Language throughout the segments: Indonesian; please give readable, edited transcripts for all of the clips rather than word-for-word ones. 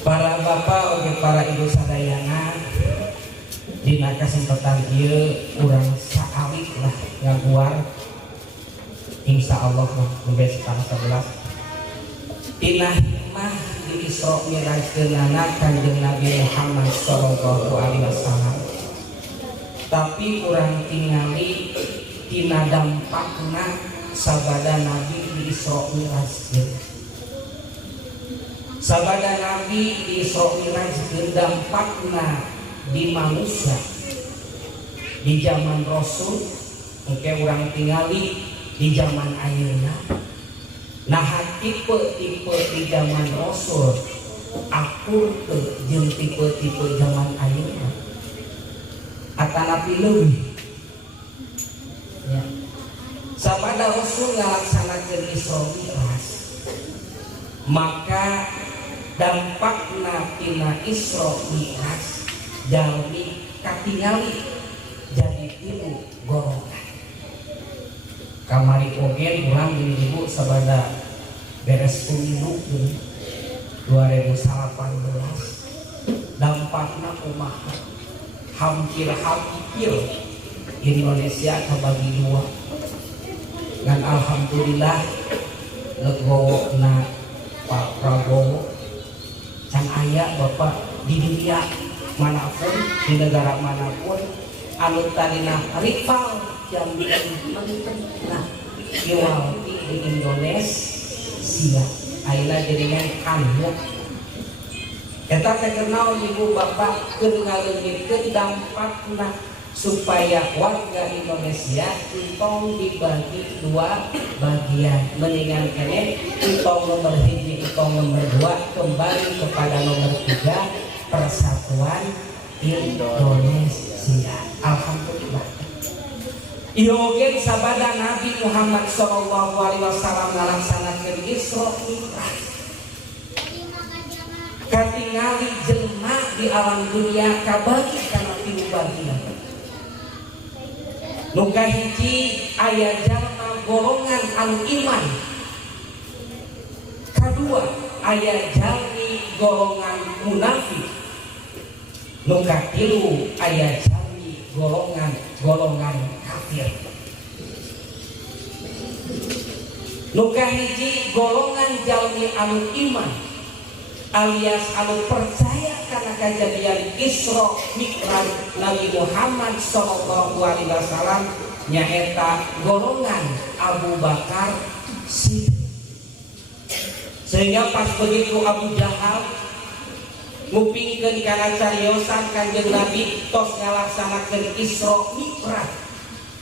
Para bapak oge para ibu sadayana dina kesempatan ieu urang saalik lah ngaguar insyaallah mah setengah 11 tina hikmah di Isra Mi'raj geunana Kanjeng Nabi Muhammad sallallahu alaihi wasallam. Tapi urang tingali tina dampakna sabada Nabi di Isra Mi'raj. Sabada Nabi di Isra Mi'raj dampakna di manusia di zaman Rasul oke urang tingali di zaman ayeuna. Nah tipe-tipe di zaman Rasul akur teu jeung tipe-tipe zaman ayeuna atanapi leuwih ya. Sabada Rasul ngalaksanakeun Isra Mi'raj maka dampakna tina Isra Mi'raj jalmi katingali jadi tilu golongan. Kamari oge urang ibu sabada beres pemilu 2018 dampakna kumaha hampir Indonesia kabagi dua dan alhamdulillah legowo na Pak Prabowo can aya Bapak di dunia manapun di negara manapun anu tadina rival yang nah iwalti di Indonesia ayeuna jaringan kannya eta teh kenal ibu bapak keur ngaleungitkeun dampakna supaya warga Indonesia entong dibagi dua bagian mendingan kene entong nomor 1 entong nomor 2 kembali kepada nomor 3 persatuan Indonesia. Alhamdulillah. Ieu sabada Nabi Muhammad sallallahu alaihi wasallam ngalaksanakeun Isra Mi'raj. Katingali jelema di alam dunia kabagi kana 3 bagian. Nu kahiji aya jalma golongan anu iman. Kadua aya jalmi golongan munafik. Nu katilu aya jalmi golongan kafir. Nu kahiji golongan jalmi anu iman alias anu percaya kana kejadian Isra Mi'raj Nabi Muhammad sallallahu alaihi wasallam nyaeta golongan Abu Bakar Siddiq. Sehingga pas begitu Abu Jahal ngupingkeun kana cariosan Kanjeng Nabi tos ngalaksanakeun Isra Mi'raj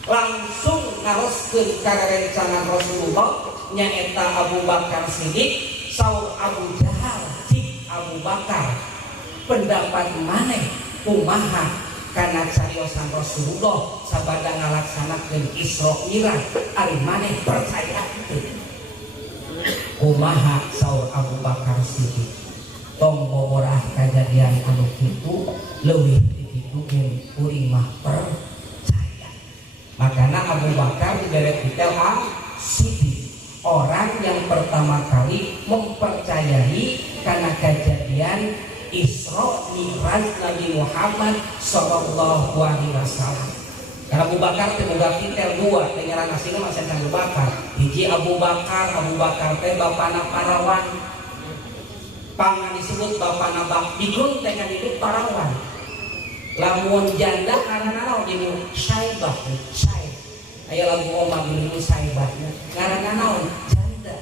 langsung ngaroskeun kana rencana Rasulullah nyaeta Abu Bakar Siddiq. Saur Abu Jahal cik Abu Bakar pendapat maneh kumaha kana cariosan Rasulullah sabada ngalaksanakeun Isra Mi'raj ari maneh percaya teu kumaha saur Abu Bakar Siddiq tong boborah kejadian anu kitu leuwih ti kitu gen kuring mah percaya. Makana Abu Bakar dibere titel Siddiq, orang yang pertama kali mempercayai karena kejadian Isra Mi'raj Nabi Muhammad sallallahu alaihi wasallam. Karena Abu Bakar teh boga titel 2, teh ngaran aslinya masih Abu Bakar. Hiji Abu Bakar teh bapana parawan. Pangan disebut bapana Baktigun teh ngaditu parawan. Lamun janda karena naon ieu Saibah, Saib. Aya lagu Omar bin Saibah. Ngaranna naon? Janda.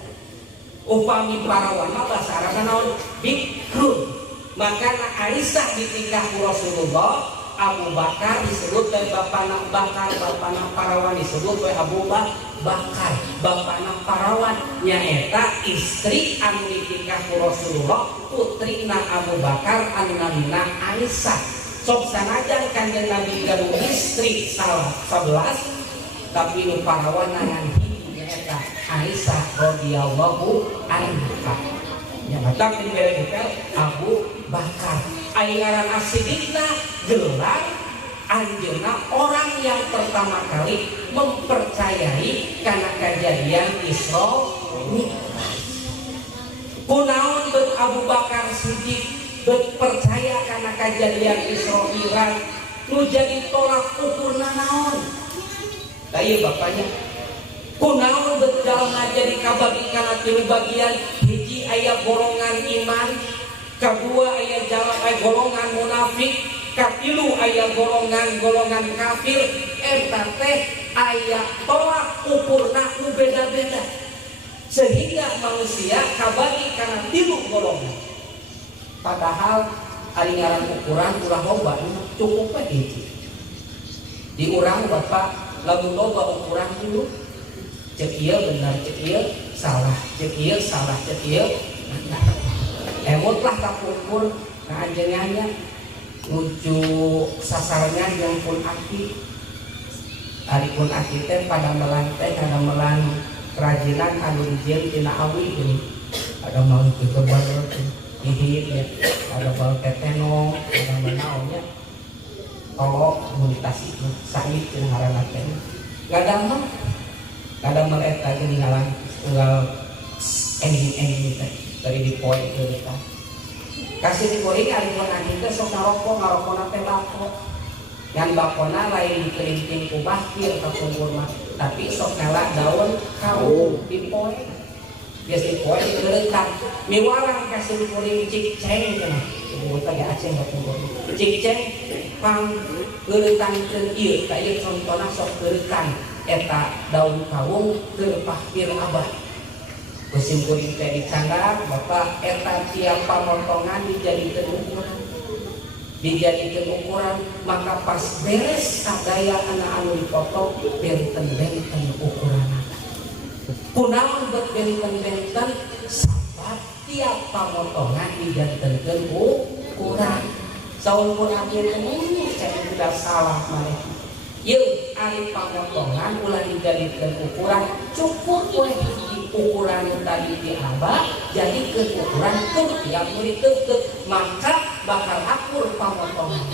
Upami parawan mah basa Arabna naon? Bikrun. Makana Aisyah ditingkah ku Rasulullah, Abu Bakar disebut we bapana Bakar, bapana parawan disebut we Abu Bakar, bapana parawan nyaeta istri anu ditingkah ku Rasulullah, putrina Abu Bakar anu namina Aisyah. Sok sanajan Kanjeng Nabi gaduh istri 11 tapi nu parawan nangan hiji nyaeta Aisyah radhiyallahu anha. Nya batak dibere Abu Bakar. Ai ngaran asidina gelar anjeunna orang yang pertama kali mempercayai kana kejadian Isra Mi'raj. Kunaon beut Abu Bakar Siddiq percaya karena kejadian Isra Mi'raj nu jadi tolak ukur naon. Kayu bapaknya kunaon berjalma jadi kabagi kana tilu bagian. Hiji aya golongan iman, kedua aya golongan munafik, katilu aya golongan kafir. Eta teh aya tolak ukurna nu beda-beda sehingga manusia kabagi kana tilu golongan. Padahal ari ngaran ukuran ulah loba cukup we hiji. Di urang bapak lamun loba ukuran dulu. Cek ieu bener, cek ieu salah, cek ieu salah, cek ieu emot lah kapungkur nah anjengannya nuju sasarangan yang pun aki. Ari pun aki teh pada melantai kada melan kerajinan anu dijieun tina awi ini. Ada mau kekebar hihit ya, ada bal tetenong, ada menaonnya tolok mulitasi said tina ngaranna teh. Kadang mereka jadi ngalang tinggal engin teh dari di poin ke depan. Kasih di poin ari pun anjing teh sok ngarokona teh bako. Ngan bakona lain dikelinting ku bakir ka kubur mah, tapi sok ngalah daun kaum di poin. Biasa di poin dieureutkan. Miwarang kasih di poin ciceng cenah. Ibu teh Aceh ka kubur. Ciceng pang eureutangkeun ieu, ka ieu contona sok eureutkan. Eta daun kawung terpahkir abah musim kuring teh dicandang bapak eta tiap pamotongan dijadikan ukuran maka pas beres sadaya anak anu dipotong benten ukuran kunaon bet benten sabab tiap pamotongan dijadikan ukuran saun pun akhirnya saya sudah salah mereka. Yuk, ari pamotongan ulah dijadikan ukuran cukup we ukuran tadi di abah jadi ke ukuran yang murid teu maka bakal akur pamotongan.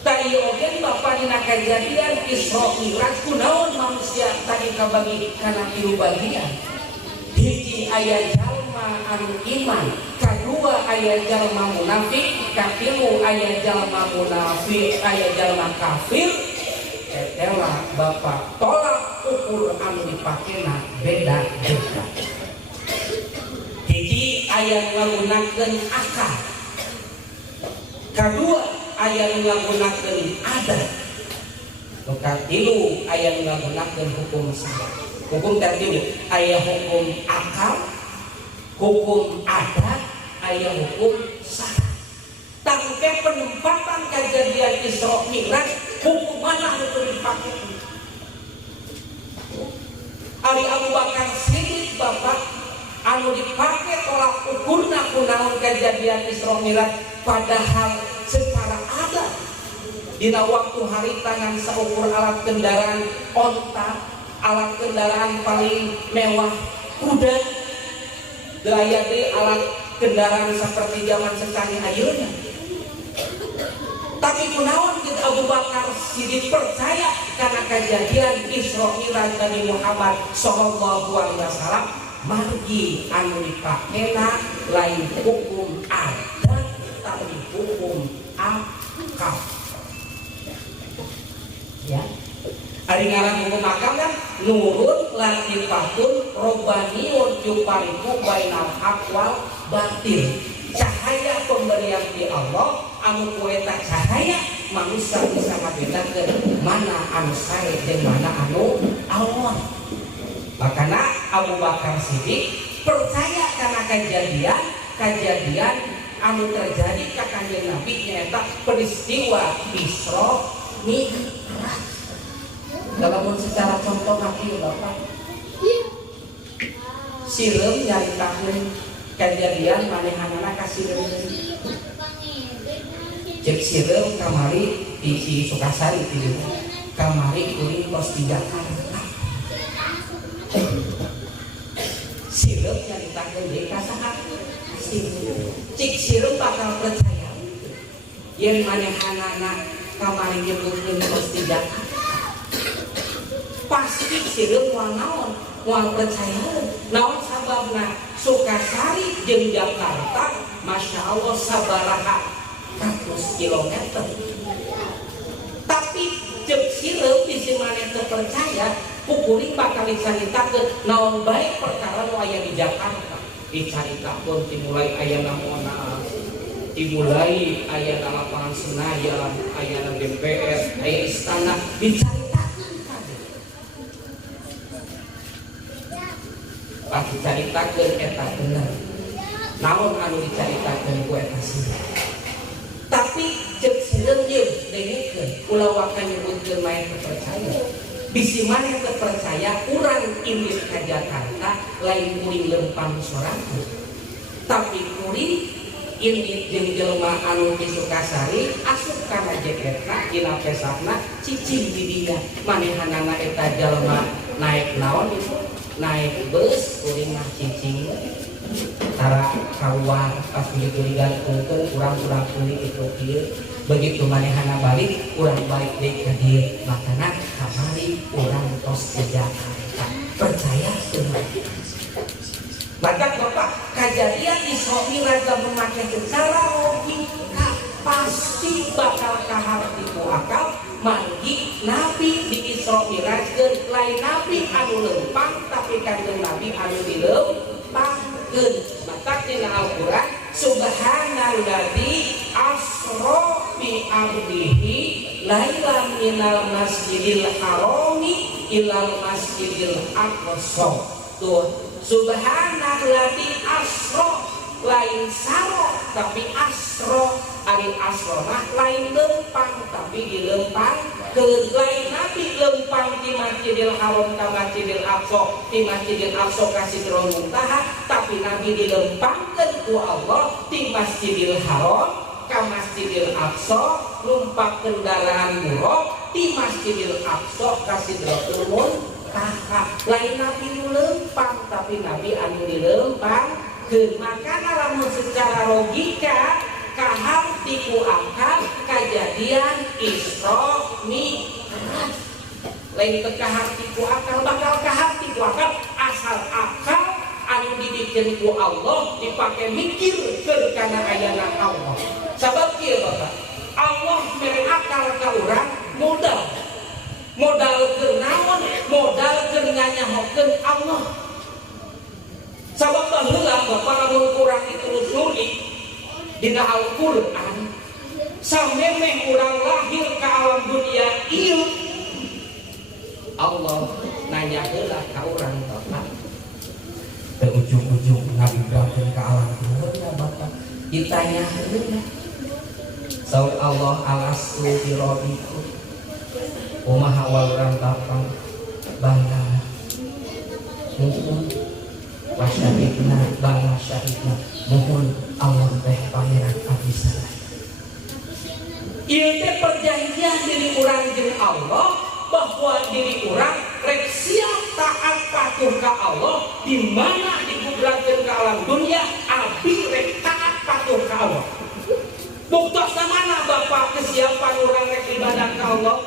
Tadi oge bapak dina kejadian Isra Mi'raj kunaon manusia tadi kabagi kana tilu bagian. Hiji aya jalma anu iman, kedua aya jalma munafik, katilu aya jalma munafik, aya jalma kafir. Etela bapak tolak ukur anu dipakena beda. Hiji aya ngagunakeun akal, kedua aya ngagunakeun adat, katilu aya ngagunakeun hukum syara. Hukum tertilu aya hukum akal, hukum adat, aya hukum syara. Tangke penempatan kejadian Isra Mi'raj hukum mana itu dipakai? Ari Abu Bakar Siddiq bapak anu dipakai tolak ukurna kunaon kejadian Isra Mi'raj padahal secara adat dina waktu hari tangan seukur alat kendaraan onta, alat kendaraan paling mewah kuda, daya deui alat kendaraan seperti zaman secanggih ayeuna. Tapi kunaon kita Abu Bakar Siddiq percaya karena kejadian Isra Mi'raj Nabi Muhammad sallallahu alaihi wasallam margi anu dipakena lain hukum adat tapi hukum akal. Ya. Ari ngaran hukum akal kan nurut lan dipatun robbaniun yupariku bainal haq wal batil. Cahaya pemberian di Allah anu kueta cahaya manusia bisa ngabedakeun mana anu sae jeung mana anu Allah. Makana Abu Bakar Siddiq percaya karena kejadian anu terjadi ka Kanjeng Nabi nyaeta peristiwa Isra Mi'raj. Dalam secara contoh nanti Bapak sireum nyaritakeun kejadian manehanana ka sireum cek sireum kamari di Sukasari tilu kamari kuring kos di Jakarta sireum nyaritakeun deui ka saha cik sireum bakal percaya yen manehanana kamari nyebutkeun kos di Jakarta pasti sireum moal naon moal percaya naon sababna Sukasari jeung Jakarta Masya Allah sabaraha 100 kilometer. Tapi cek sirup bisi maneh teu percaya pukuring bakal dicaritakeun naon bae perkara nu aya di Jakarta. Dicaritakeun dimulai aya namunna, dimulai aya lapangan Senayan, aya DPR, aya istana, dicaritakeun kabeh. Pas dicaritakeun eta bener. Naon anu dicaritakeun ku eta sih. Tapi cek sireung ieu dengekeun ulah wakan nyebutkeun main percaya. Bisi maneh teu percaya urang indit ka Jakarta lain kuring lempang sorangan. Tapi kuring indit jeung jelema anu di Sukasari asup kana jaketna dina pesakna cicing di dinya. Manehanana eta jelema naik naon itu? Naik bus kuring mah cicing. Tara kaluar pas begitu digantungkeun urang-urang kulit itu kieu begitu manehana balik urang balik deui ka dieu makana kamari urang tos ke Jakarta percaya semua. Maka Bapak kejadian Isra Mi'raj memakai secara logika pasti bakal kaharti ku akal manggi Nabi di Isra Mi'raj lain Nabi anu lempang tapi kanjeng Nabi anu dilempang. Maka dina Al-Quran subhanalladzi asra bi abdihi lailan minal masjidil harami ilal masjidil aqsa. Tuh subhanalladzi asra lain saro tapi asra ari asrona lain lempang tapi dilempang ke lain Nabi lempang di Masjidil Haram ka Masjidil Aqsa di Masjidil Aqsa ka Sidratul Muntaha tapi Nabi dilempangkeun ku Allah di Masjidil Haram ka Masjidil Aqsa numpak kendaraan buruk di Masjidil Aqsa ka Sidratul Muntaha lain Nabi nu lempang tapi Nabi anu dilempang. Maka lamun secara logika kaharti ku akal kejadian Isra Mi'raj lain teu kaharti ku akal bakal kaharti ku akal asal akal anu didikeun ku Allah dipake mikir keur kana ayana Allah. Sabab kieu Bapak Allah mere akal ka urang modal keur naon modal keur nganyahokeun Allah. Sabab baheula Bapak lamun kurang ditelusuri dina Al-Qur'an samemeh urang lahir ka alam dunia ieu Allah nanya heula ka urang Bapak teu ujung-ujung ngabibrakeun ka alam dunia Bapak ditanya heula saur Allah alastu bi rabbikum kumaha urang Bapak bangga muhun wasyahidna bangga syahidna mohon Allah teh pangeran abdi sadaya. Ieu teh perjanjian diri urang jeung Allah bahwa diri urang rek siap taat patuh ka Allah di mana dikubrakeun ka alam dunia abdi rek taat patuh ka Allah. Buktosna mana Bapak kesiapan urang rek ibadah ka Allah?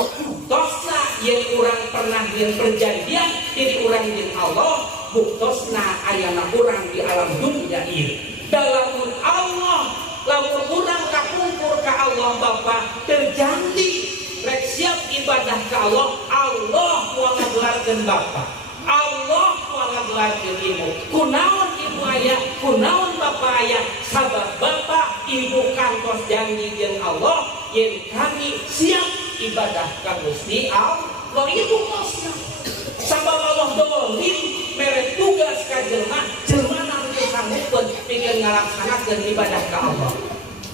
Buktosna yang urang pernah yang perjanjian diri urang jeung Allah buktosna ayana urang di alam dunia ieu. Dalam Allah lamun urang kapungkur ka Allah Bapak terjanji rek siap ibadah ka Allah, Allah moal ngagelarkeun Bapak, Allah moal ngagelarkeun ibu. Kunaon ibu aya, kunaon Bapak aya, sabab Bapak ibu kantos janji jeung Allah yen kami siap ibadah ka Gusti Allah. Ibu kosna sabab Allah dolim mere tugas ka jelema nang teu sanggupeun pikeun ngalaksanakeun ibadah ka Allah.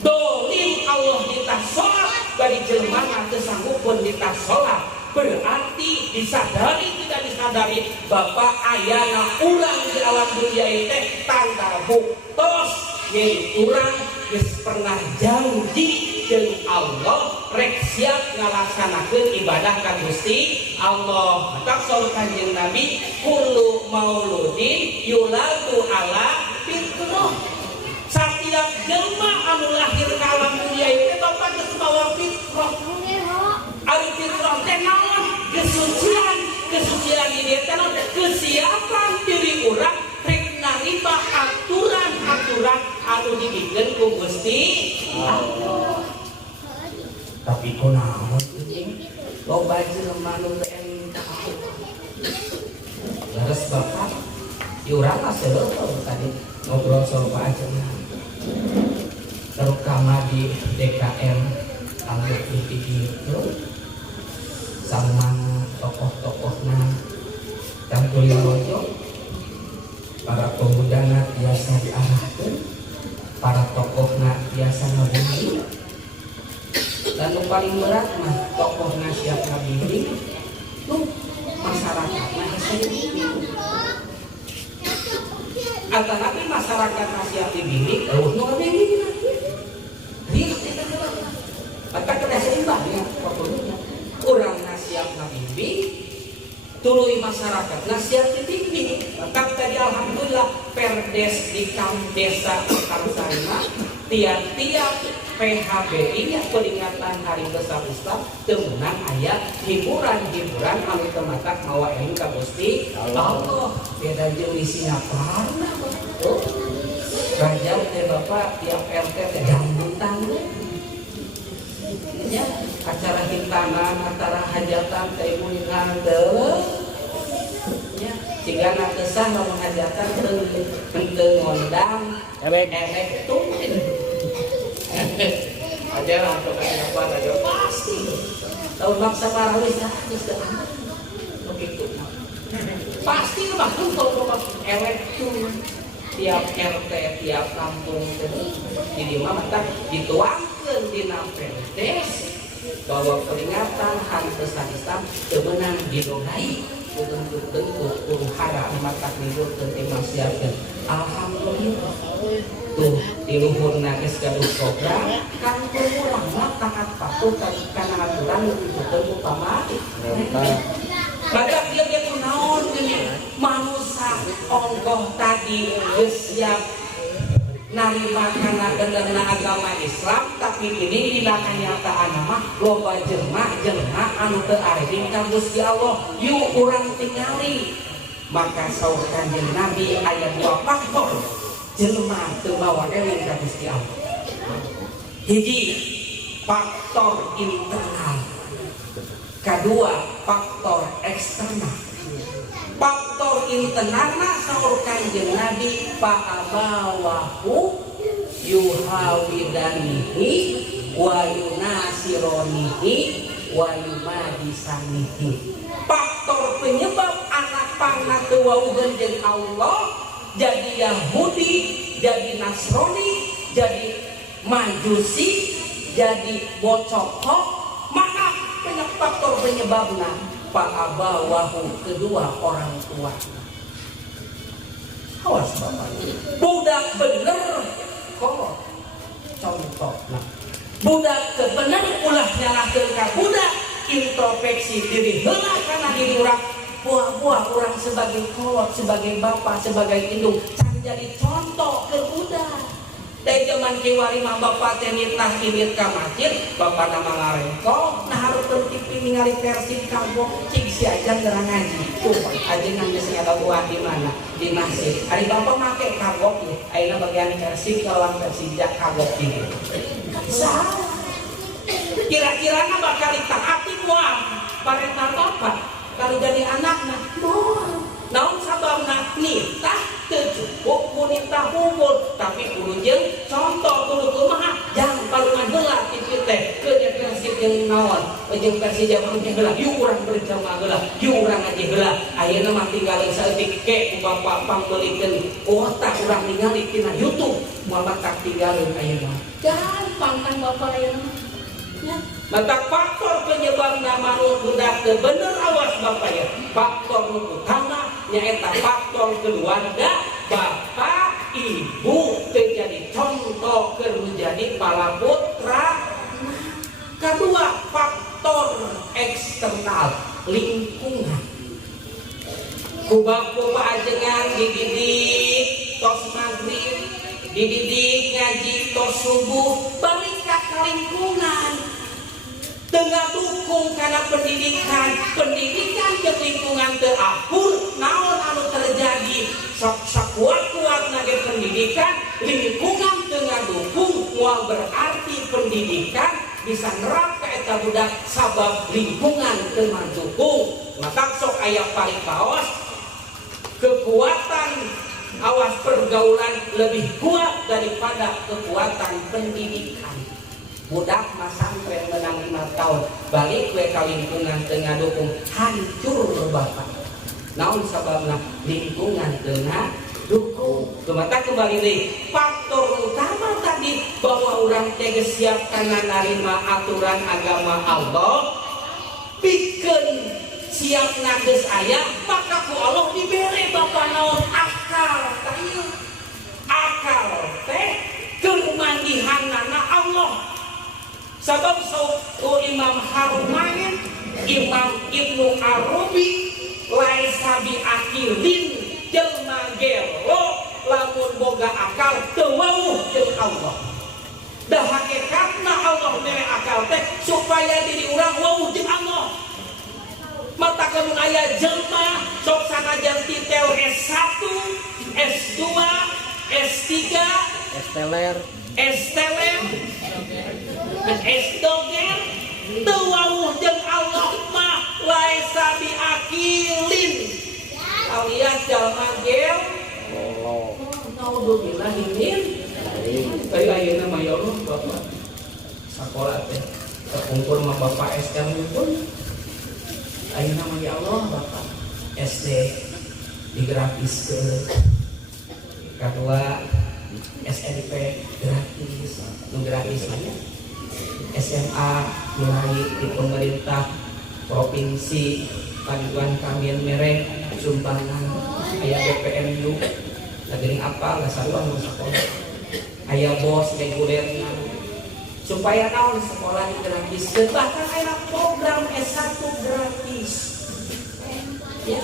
Dolim Allah ditah salat bari jelema nang teu sanggupeun ditah salat. Berarti disadari tidak disadari Bapak ayana urang di alam dunia ieu teh tanda buktos yen urang geus pernah janji jeung Allah rek siap ngalaksanakeun ibadah ka Gusti Allah. Tak saur Kanjeng Nabi kullu mauludin yuladu ala fitrah. Setiap jelema anu lahir ka alam dunia ieu Bapak geus mawa fitrah. Ari fitrah teh naon? Kesucian di dieu teh kesiapan diri urang rek narima aturan-aturan anu dibikin ku Gusti Allah. Tapi kunaon loba jelema nu teu tahu. Leres Bapak urang mah seueur tadi ngobrol soal Pak Ajengan. Terutama di DKM anu itu sama tokoh-tokohna dan Kulinojo, para pemudana biasa diarahkan, para tokohna biasa ngabundi, dan yang paling berat mah tokohna siap ngabimbing, masyarakatna siap dibimbing. Atau nanti masyarakat siap dibimbing, terus nu ngabimbing lagi. Riuh kita keluar. Maka kita seimbang ya pokoknya. Orang nasihat ngabimbing, tuluy masyarakat nasihat dibimbing. Maka tadi alhamdulillah perdes di desa Kangsarima tiap-tiap PHBI nya peringatan Hari Besar Islam temenang ayat hiburan-hiburan anu teu matak mawa eling ka Gusti Allah. Beda jeung di Singaparna. Raja teh Bapak tiap RT teh dangdutan. Ya, acara hintanan, acara hajatan teh mulingan teu. Ya, jika nakesah lamun hajatan teu ngondang elek tuh. Aja lah untuk apa aja pasti. Tahun maksa parawis geus teu aman. Begitu. Pasti mah kalau elek tuh tiap RT, tiap kampung jadi mah tak dituangkeun dina perdes bahwa peringatan Hari Besar Islam temenang didongai bentuk hara mata libur terima siapkan. Alhamdulillah tuh di luhurna geus gaduh program kan kurang mah taat patuh kana aturan itu pamati. Maka dia kunaon gini manusia ongkoh tadi geus siap narima kana genderna agama Islam, tapi ini dina kanyataan mah loba jelema anu teu arifin ka Gusti Allah yuk urang tingali. Maka saur Kanjeng Nabi aya 2 faktor jelema teu bawa eling ka Gusti Allah. Hiji faktor internal, kedua faktor eksternal. Faktor internalna saur Kanjeng Nabi fa'abawahu yuhawidanihi wa yunasironihi wa yumadisanihi. Faktor penyebab anak pangna teu wauheun jeung Allah jadi Yahudi, jadi Nasrani, jadi Majusi, jadi bocokok, maka faktor penyebabna fa'abawahu kedua orang tua. Awas Bapak. Budak bener kok contoh. Budak bener ulah nyalahkeun ka budak introspeksi diri heula kana diri urang. Buah-buah urang sebagai kolot, sebagai bapak, sebagai indung can jadi contoh ke budak. Dari zaman kiwari mah bapak teh nitah imit ka masjid, bapak nama ngarengko, nah harus tertipi ningali versi kagok, cik si aja gerang ngaji. Aja geus nyata buah di mana? Di masjid. Ari bapak make kagok nih, ayeuna bagian versi lawan versi jak kagok ini. Salah. Kira-kira na bakal ditaati moal parental bapak kalau jadi anakna moal. Naon sababna nitah teu cukup ku nitah hungkul, tapi kudu jeung contoh kudu kumaha jang palungan heula ti teh ke versi jeung naon jeung versi zaman teh heula yuk urang berjamaah heula yuk urang ngaji heula ayeuna mah tinggalin saeutik ke ku bapak pambelikeun otak urang ningali tina YouTube moal tak tinggalin ayeuna gampang kan bapak ayeuna ya. Mata faktor penyebab nama budak teu bener awas bapak ya. Faktor utama nyaeta faktor keluarga, bapak ibu terjadi contoh menjadi pala putra. Kedua faktor eksternal lingkungan. Kuba-kuba ajengan dididik tos maghrib, dididik ngaji tos subuh, balik ka lingkungan. Tengah dukung karena pendidikan ke lingkungan terakur naon anu terjadi sok kuat nage pendidikan lingkungan Wah berarti pendidikan bisa nerapkan eta budak sabab lingkungan teman dukung. Maka sok aya parikaos kekuatan awas pergaulan lebih kuat daripada kekuatan pendidikan. Budak masantren menang 5 tahun balik ke lingkungan tengah dukung hancur bapak. Naon sababna lingkungan tengah dukung. Kembali deh faktor utama tadi bahwa orang tegas siap karena narima aturan agama Allah pikeun siap nades aya maka ku Allah dibere bapak naon akal tah akal teh keur mandihanana Allah sabab sau Imam Harumain Imam Ibnu Arabi laisa bi akilin jelma gelo lamun boga akal teu wauh jeung Allah. Da hakikatna Allah mere akal teh supaya diri urang wauh jeung Allah. Mata kamun aya jelma sok sanajan titel S1, S2, S3, S-teler, S-doger teu wauh jeung Allah mah laisa bi akilin. Alias jalma gel naudzubillah min kayak ayeuna mah ya Allah bapak sakola teh terkumpul sama bapak SM pun ayeuna mah ya Allah bapak SD digratiskeun kedua SMP gratis nu gratis nya SMA mulai di pemerintah provinsi Ridwan Kamil merek sumbangan aya BPMU lagi apa nggak saluang mau sekolah aya bos regulernya supaya naon sekolah di gratis bahkan aya program S1 gratis ya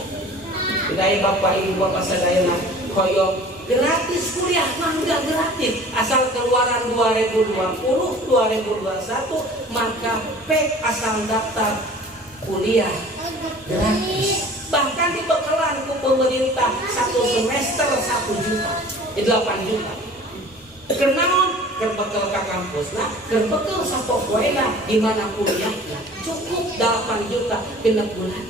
budaya bapak ibu bapak sadayana koyok gratis kuliah mangga gratis asal keluaran 2020 2021 maka pek asal daftar kuliah gratis bahkan dibekalan ke pemerintah 1 semester 1 juta 8 juta kenaon kerbekal ke kampus nah kerbekal sapopoena di mana kuliahnya cukup 8 juta kena bulan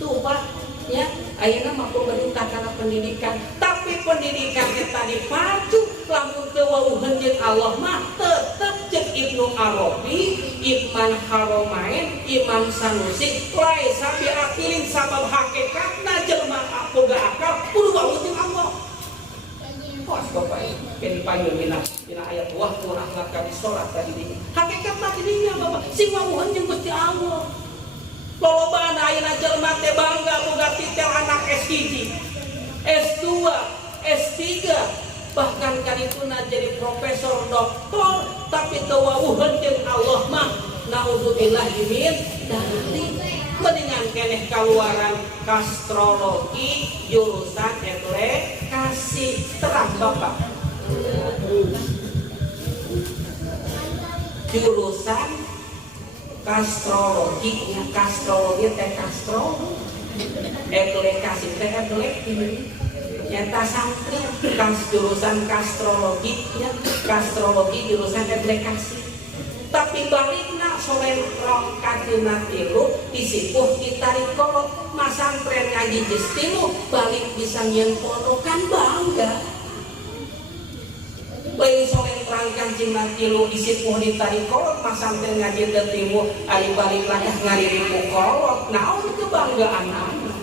tuh pak ya ayeuna mah pemerintah karena pendidikan tapi pendidikan kita dipacu lamun teu wauheun jeung Allah mah tetep jeung Ibnu Arabi Imam Harumain Imam Sanusi laisa bi akilin sabab hakikatna jelma boga akal kudu wauh jeung Allah. Pas bapak ini panggil mina ayat wah kurang akhlak di salat tadi dinya hakikatna dinya bapak sing wauheun jeung Gusti Allah. Lolobana ayeuna jelema teh bangga boga titel anak S1, S2, S3 bahkan kadituna jadi profesor doktor tapi teu wauheun jeung Allah mah naudzubillah min dzalik mendingan keneh kaluaran astrologi jurusan kasih terang bapak jurusan kastrologi teh kastro kasih teh nyata santri jurusan kastrologi ya kastrologi jurusan kasih tapi balikna sore rongkatina tilu disipuh ditarik kolot masantren ngaji tilu balik bisa nyen pondokan bangga bayi sore rangkan cina tilu disipuh ditarik kolot masantren ngaji tilu ari balik lagi ngaririku kolot naon kebanggaan anak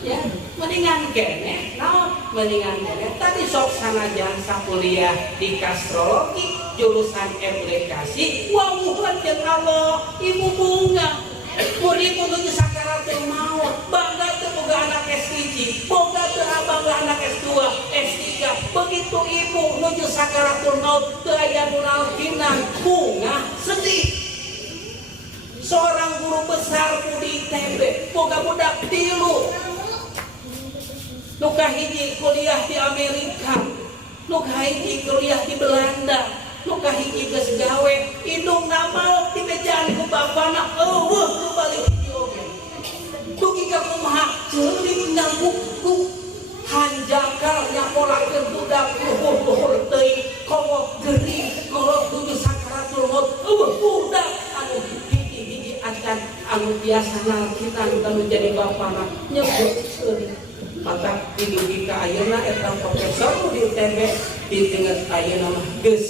ya mendingan kene naon mendingan kene tadi sok sanajan sakuliah di kastrologi jurusan aplikasi wauhan jeung Allah ibu bunga puri kudu sakarat teh maot bangga teu boga anak S1 boga teu bangga anak S2 S3 begitu ibu nuju sakaratul maut teu aya nu nalkinan bunga sedih. Seorang guru besar di ITB boga budak tilu nu kahiji kuliah di Amerika nu kahiji kuliah di Belanda nu kahiji geus gawe indung nama ti bejaan ku bapana eueuh nu balik hiji oge dugi ka kumaha ceuring nyambuk ku hanjakal nyapolakeun budak luhur biasana kita menjadi bapana nyebut mata hidup ka ayeuna eta profesor di UTB di tingkat ayeuna mah geus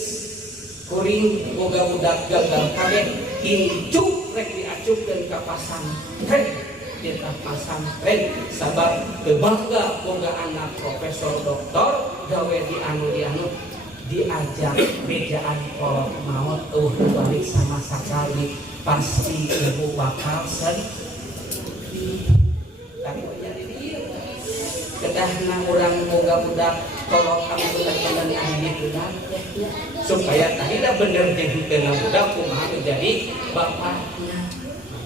kuring boga budak gagal kabeh hincuk rek diacupkeun ka pasantren kita pasantren sabab teu bangga boga anak profesor doktor gawe di anu diajak bejaan kolot maut balik sama sakali pasti ibu bakal sedih tapi jadi dia kedahna urang boga budak kolot kamu budak-budak ini budak supaya tadilah bener jadi budak kumaha menjadi bapaknya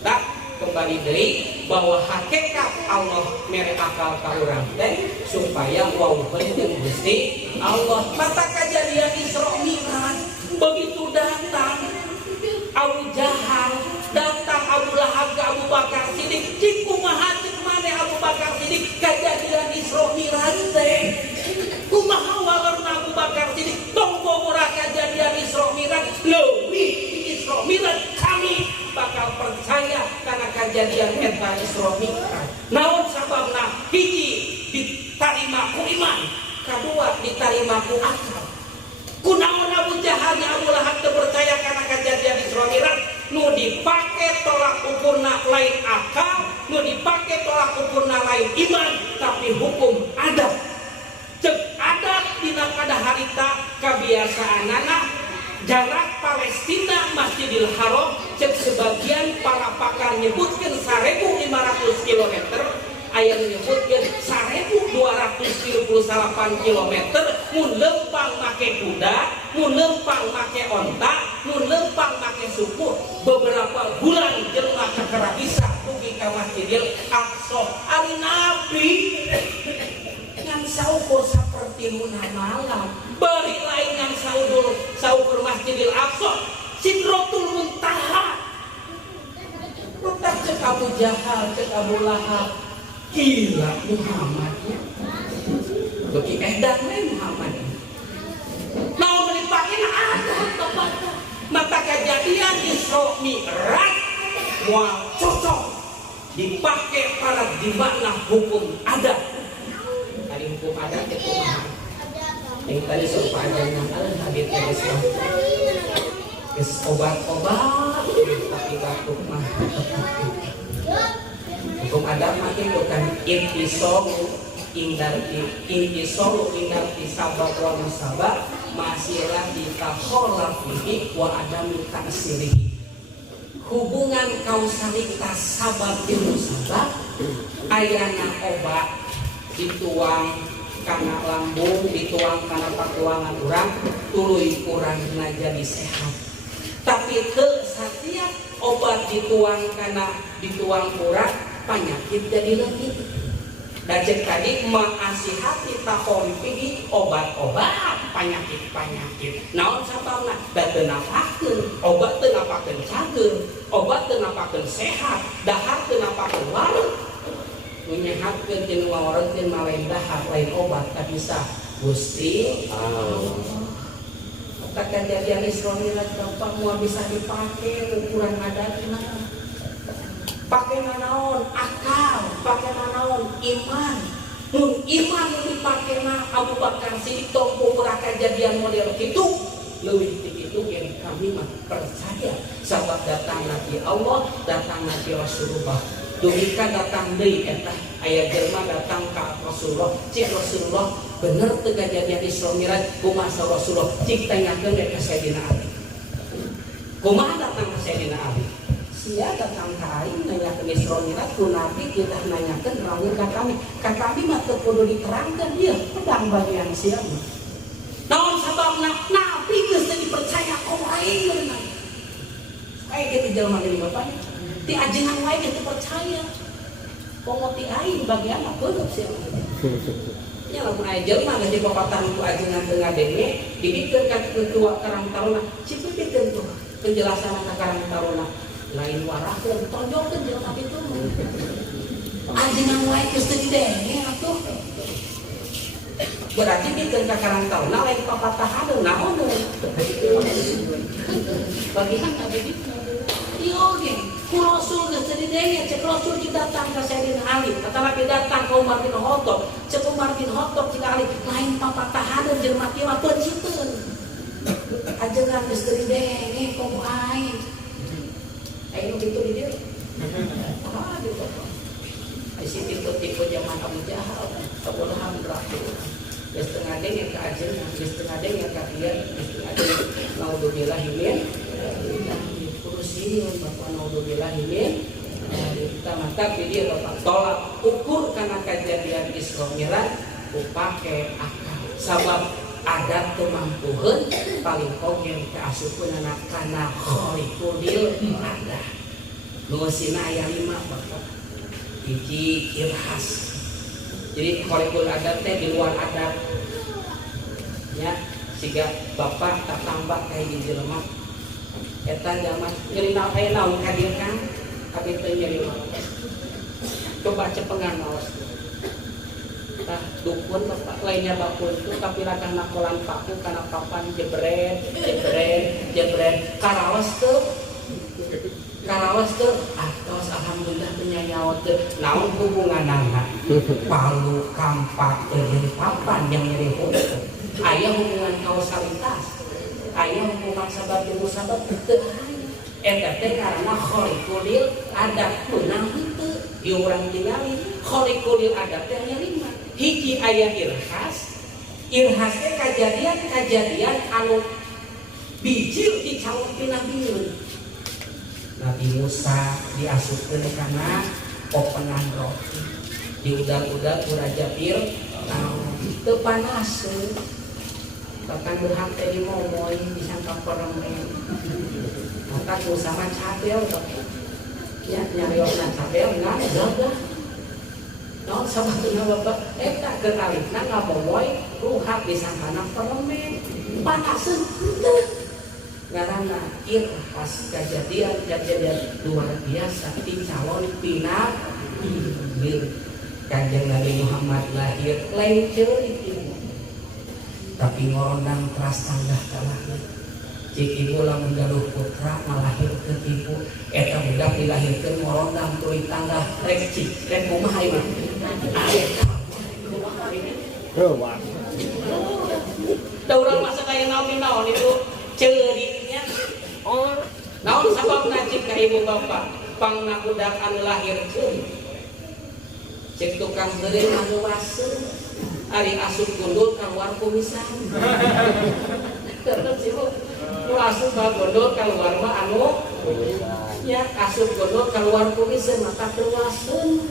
tak kembali deui bahwa hakikat Allah mere akal ka urang teh supaya wauheun jeung Gusti Allah. Mata kejadian Isra Mi'raj begitu datang Abu Jahal, datang Abu Lahab ke Abu Bakar Siddiq, cik kumaha cik mane Abu Bakar Siddiq kejadian Isra Mi'raj teh kumaha walerna Abu Bakar Siddiq tong boga kejadian Isra Mi'raj leuwih Isra Mi'raj kami bakal percaya karena kejadian eta Isra Mi'raj. Naon sababna? Hiji ditarima ku iman, kedua ditarima ku akal. Kunaon Abu Jahal nya Abu Lahab teu percaya karena kejadian Isra Mi'raj nu dipake tolak ukurna lain akal, nu dipake tolak ukurna lain iman, tapi hukum adat. Cek adat dina kada harita kabiasaanana jarak Palestina Masjidil Haram cek sebagian para pakar nyebutkan 1.500 km, aya nyebutkan 1.238 km. Mun lempang make kuda, mun lempang make onta, mun lempang make suku, beberapa bulan jelema kakara bisa dugi ka Masjidil Aqsa. Ari Nabi ngan saukur saperti munah malam bari lain ngan saukur Masjidil Aqsa Sidratul Muntaha. Mata cek Abu Jahal, cek Abu Lahab, gila Muhammad ya. Bagi edan Muhammad. Mau menipakina ada tempatnya. Mata kejadian Isra Mi'raj mau cocok dipakai paradigma hukum adat. Tadi hukum adat itu mahal. Yang tadi sopan dengan al-habib Islam. Obat-obat tapi batuk mah. Hukum adat makin bukan intisolu indarti sabab wa musabab masilah ditakholafihi wa adami ta'sirihi. Hubungan kausalitas sabab di musabab ayana obat dituang karena lambung, dituang karena pakuangan orang tuluy kurang jadi sehat. Tapi ke setiap obat dituang karena dituang kurang penyakit jadi lagi. Dajek tadi ma'asihati tahompihi obat-obat penyakit-penyakit. Naon sababna? Da teu napakeun, obat teu napakeun cager, obat teu napakeun sehat, dahar teu napakeun wareg. Menyehatkeun jeung ngawarekeun lain dahar, lain obat tak bisa. Gusti Allah. Kata kejadian Isra Mi'raj gampang moal bisa dipake ukuran adatna. Pakai naon akal, pakai naon iman. Mun iman dipake na Abu Bakar Siddiq tong boga kejadian model kitu leuwih ti kitu yang kami mah percaya sabab datang Nabi Allah, datang Nabi Rasulullah. Dumika datang deui eta aya jelema datang ka Rasulullah, cik Rasulullah bener teu kejadian Isra Mi'raj kumaha Rasulullah cik tanyakeun ka Sayyidina Ali. Kumaha datang ka Sayyidina Ali? Sia datang ka aing nanyakeun Isra Mi'raj ku Nabi kita nanyakeun rawuh ka kami mah teu kudu diterangkeun ieu pedang bagian sia. Naon sababna Nabi geus dipercaya ku aing. Aya kitu jelema geuning Bapak. Ti ajengan wae teu percaya. Pomo ti aing bagian apa teu sia. Nya lamun aya jelema geus dipapatan ku ajengan teu ngadenge, didikeun ka ketua Karang Taruna, cipikeun tuh penjelasan ka Karang Taruna. Lain warakeun tonjolkeun jelema kitu. Ajengan wae geus teu didenge atuh. Berarti dikeun ka Karang Taruna lain papatahan naon deui. Bagian abi dieu. Iya oge. ku Rasul geus teu didenge cek Rasul jeung datang ka Sayyidina Ali kata Nabi datang ka Umar bin Khattab cek Umar bin Khattab cek Ali lain papatahaneun jelema kieu mah peuciteun ajengan geus teu didenge komo aing aing kitu di dieu ah gitu ai si tipe zaman Abu Jahal Abu Lahab berakhir geus teu ngadenge ka ajengan geus teu ngadenge ka ieu geus teu ngadenge naudzubillah min kursi bapak naudzubillah min kita mantap dia bapak tolak ukur karena kejadian Isra Mi'raj upake akal sabab adat teu mampuheun paling oge kaasupeunana kana khaliqul adat nu sina aya 5 bapak hiji irhas jadi khaliqul adat teh di luar adat ya siga bapak tak tambah kayak di jelema eta zaman nyeri naon hadir kan abi teh nyeri coba cepengan maos tah dukun bapak lainnya bakul itu tapi lakah nakolan paku kana papan jebret karawas teu atos alhamdulillah penyanyaot teu naon hubunganana palu kampak jeung papan yang nyeri aya hubungan kausalitas aya hubungan sabab jeung musabab teu eta teh karana khaliqul adat meunang henteu di urang tingali khaliqul adat teh aya 5 hiji aya irhas teh kajadian anu bijil dicauk ti nabiun Nabi Musa diasupkeun kana openan roti diudal-udal ku Raja Fir'aun teu panas bahkan berhak teh dimomoy disangka peremen maka ku sama cabel ya nyariosna cabel nah gagah naon sabatuna bapak eta keur alifna ngamomoy ruhak disangkana peremen panaseun henteu ngaranna irhas kejadian luar biasa ti calon pina Kanjeng Nabi Muhammad lahir lain ceurik tapi ngorondang teras tanggah ka langit cik ibu lamun galuh putra ngalahirkeun ibu eta budak dilahirkeun ngorondang tuluy tanggah rek cik rek kumaha ieu da urang masa kaya naon itu ceuriknya naon sababna cik ka ibu bapak pangna budak anu lahir ceurik cek tukang beureum anu waseu ari asup gundul keluar kumisan terus ibu ku asup gundul keluar mah anu ya asup gundul keluar kumisan mata keluaseun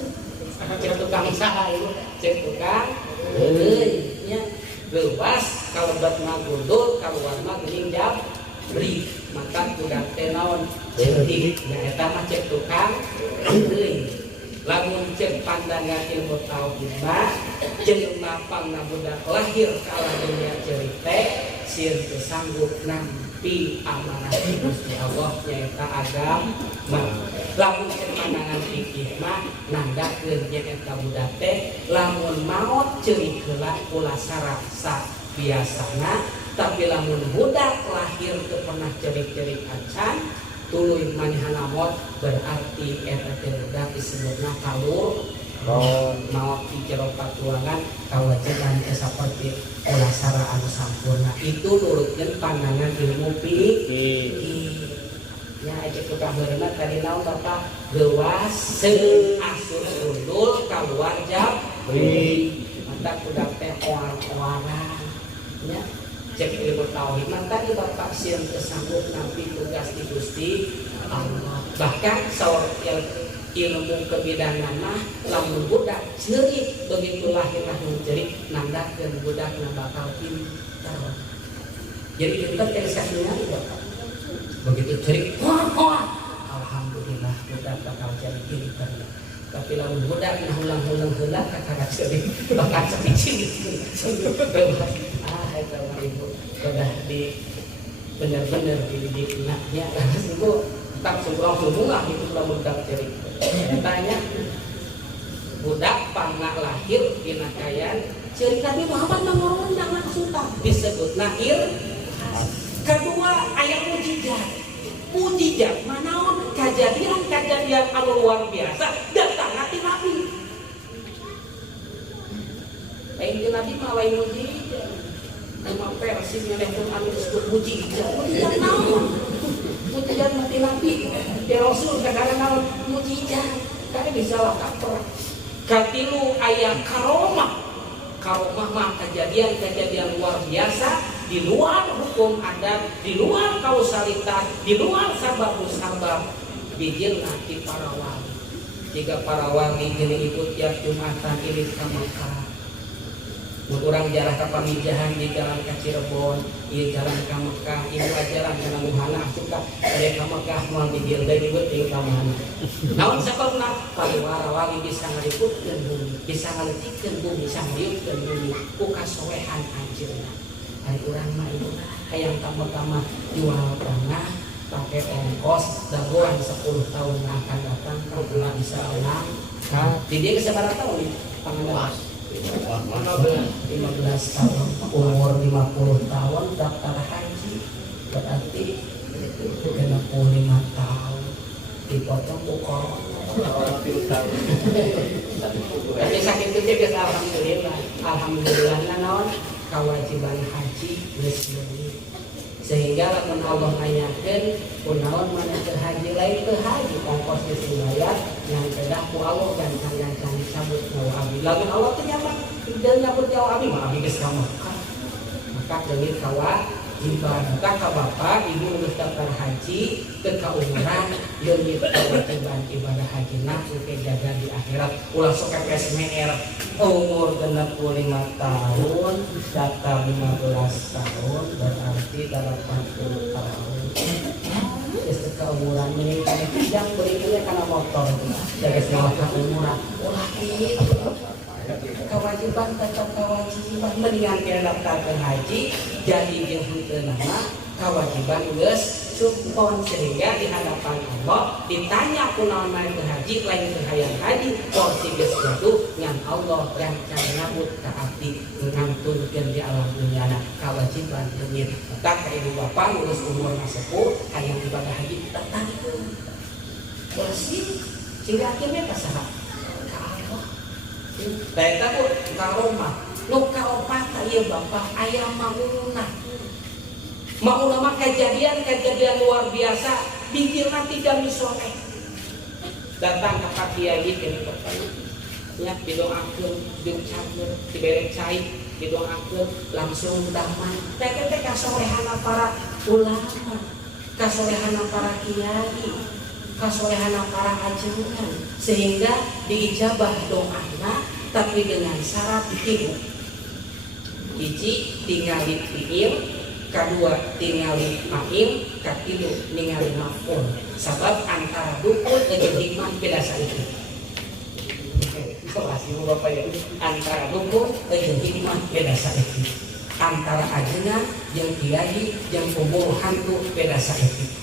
cek tukang saha ibu cek tukang euy nya leuwas kalebet mah gundul keluar mah geuning jabri maka budak teh naon ceurik nya eta mah cek tukang euy lamun cek pandangan ilmu tauhid mah jelema pangna budak lahir kala dunia ceurik teh sieun teu sanggup nampi amanah Gusti Allah nyaeta agama lamun cek pandangan fikih mah nandakeun nyaeta budak teh lamun maot ceurik heula ulah sarasa biasana tapi lamun budak lahir teu pernah ceurik-ceurik acan tuluy manehna maot berarti eta teh budak disebutna kalur maot di jero patuangan kawajiban saperti ulah sara anu sampurna itu nurutkeun pandangan ilmu fikih ya ejek tukang beurna tadi naon bapak leuwas seung asur gundul kaluar jabri mantap budak teh oar-oaran nya cek ilmu tauhid tadi bapak sieun teu sanggup nampi tugas di Gusti Allah bahkan saur ilmu kebidanan mah lamun budak ceurik begitu lahir lamun ceurik nandakeun budakna bakal pinter jadi pinter teh sasuna bapak begitu ceurik alhamdulillah budak bakal jadi pinter tapi lamun budak ulang-ulang heula kakak ceurik bakal sapicing eta mah ibu udah di bener-bener dididik anaknya terus ibu tak sumurang itu lamun budak ceurik tanya budak pangna lahir dina kayan ceurik Nabi Muhammad mangorondang langsung tak disebutna kedua aya mujizat manaon kejadian anu luar biasa datang ti Nabi. Lain ti Nabi mah lain mujizat. Emang versi nyelehkeun anu disebut mujizat. Mujizat naon? Mujizat mati Nabi. Di Rasul kadang-kadang mujizat. Kali bisa lah kaprah. Katilu aya karomah. Karomah mah kejadian-kejadian luar biasa di luar hukum adat, di luar kausalitas, di luar sabab-sabab bijil nanti para wali. Jika para wali ini ikut tiap Jumatan irit ka Mekah. Orang jalan ke Pamijahan di jalan ke Cirebon, iya jalan ke Mekah, ini jalan ke Nuhana suka dari ke Mekah mau bijil dari beting ka mana. Naon sakorna pariwara wali bisa ngaliputkeun bumi, bisa ngaleutikeun bumi, bisa ngaliupkeun bumi ku kasoehan anjeunna. Ari urang mah ieu hayang tama-tama jual tanah pakai ongkos dagoan 10 tahun akan datang kalau bisa ulang. Di dia kesabaran tahun nih, pangawas 15 tahun, umur 50 tahun daftar haji berarti 65 tahun dipotong ukor. Tapi sakit itu juga alhamdulillah naon kewajiban haji geus leuwih. Sehingga lamun Allah nanyakeun kunaon mana teu haji lain teu haji ongkos geus dibayar yang kedah ku Allah gancang-gancang dicabut nyawa abdi. Lamun Allah teu nyabut nyawa abdi mah abdi geus ka Mekah. Maka deui kewajiban ka bapak ibu geus daftar haji teu ka umuran leungit kewajiban ibadah haji nafsu ke jaga di akhirat. Ulah sok SMR umur 65 tahun daftar 15 tahun berarti 80 tahun. Keumuran ini yang berikutnya karena motor jaga segala umuran ulah gitu. Kewajiban tetap kewajiban mendingan kita daftar ke haji jadi jeung henteu nama kewajiban geus supon sehingga di hadapan Allah ditanya kunaon main ke haji lain ke hayang haji porsi geus jatuh ngan Allah rancang nyambut ka abdi ngantunkeun di alam dunyana kewajiban leungit. Maka ka ibu bapa lulus umurna sepuh hayang ibadah haji tertarikeun. Porsi sehingga akhirnya ka saha? Ka Allah. Eta ku karomah. Nu kaopat ieu bapa aya mauluna. Maulama kejadian luar biasa pikirna tidak misoleh. Datang ke Pak Kiai kene ya didoakeun jeung cager dibere cai didoakeun langsung damai. Teh kasolehana para ulama, kasolehana para kiai, kasolehana para ajengan sehingga diijabah doana tapi dengan syarat tilu. Hiji tingali fiil, kedua tingali fa'il, ketilu ningali maf'ul. Sabab antara dukun jeung hikmah beda saeutik. Kelasih Bapak ya. Antara dukun jeung hikmah beda saeutik. Antara ajengan jeung kiai jeung pembunuh hantu beda saeutik.